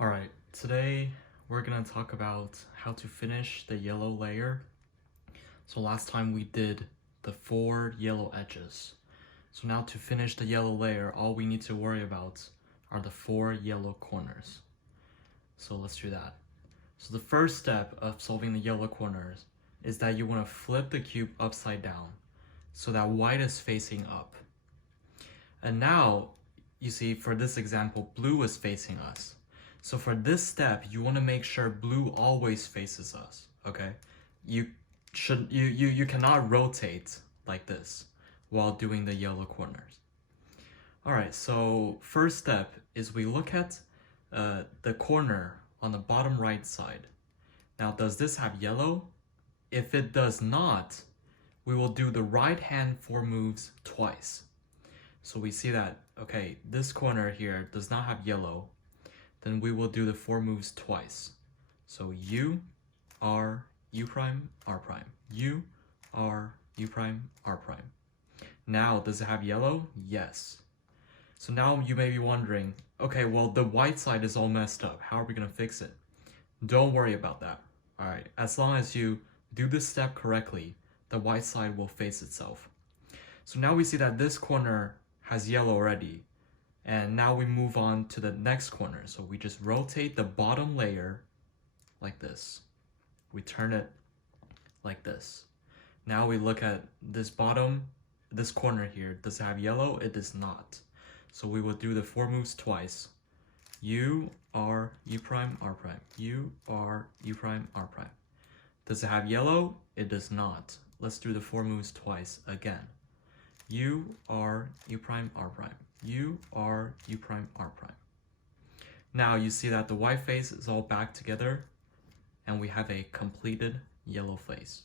Alright, today we're gonna talk about how to finish the yellow layer. So last time we did the 4 yellow edges. So now to finish the yellow layer, all we need to worry about are the 4 yellow corners. So let's do that. So the first step of solving the yellow corners is that you want to flip the cube upside down so that white is facing up. And now, you see, for this example, blue is facing us. So for this step, you want to make sure blue always faces us, okay? You cannot rotate like this while doing the yellow corners. Alright, so first step is we look at the corner on the bottom right side. Now, does this have yellow? If it does not, we will do the right hand 4 moves twice. So we see that, okay, this corner here does not have yellow, then we will do the 4 moves twice. So U, R, U prime, R prime. U, R, U prime, R prime. Now, does it have yellow? Yes. So now you may be wondering, okay, well, the white side is all messed up. How are we gonna fix it? Don't worry about that. Alright, as long as you do this step correctly, the white side will face itself. So now we see that this corner has yellow already. And now we move on to the next corner. So we just rotate the bottom layer like this. We turn it like this. Now we look at this corner here. Does it have yellow? It does not. So we will do the 4 moves twice. U, R, U prime, R prime. U, R, U prime, R prime. Does it have yellow? It does not. Let's do the 4 moves twice again. U, R, U prime, R prime. U, R, U prime, R prime. Now you see that the white face is all back together and we have a completed yellow face.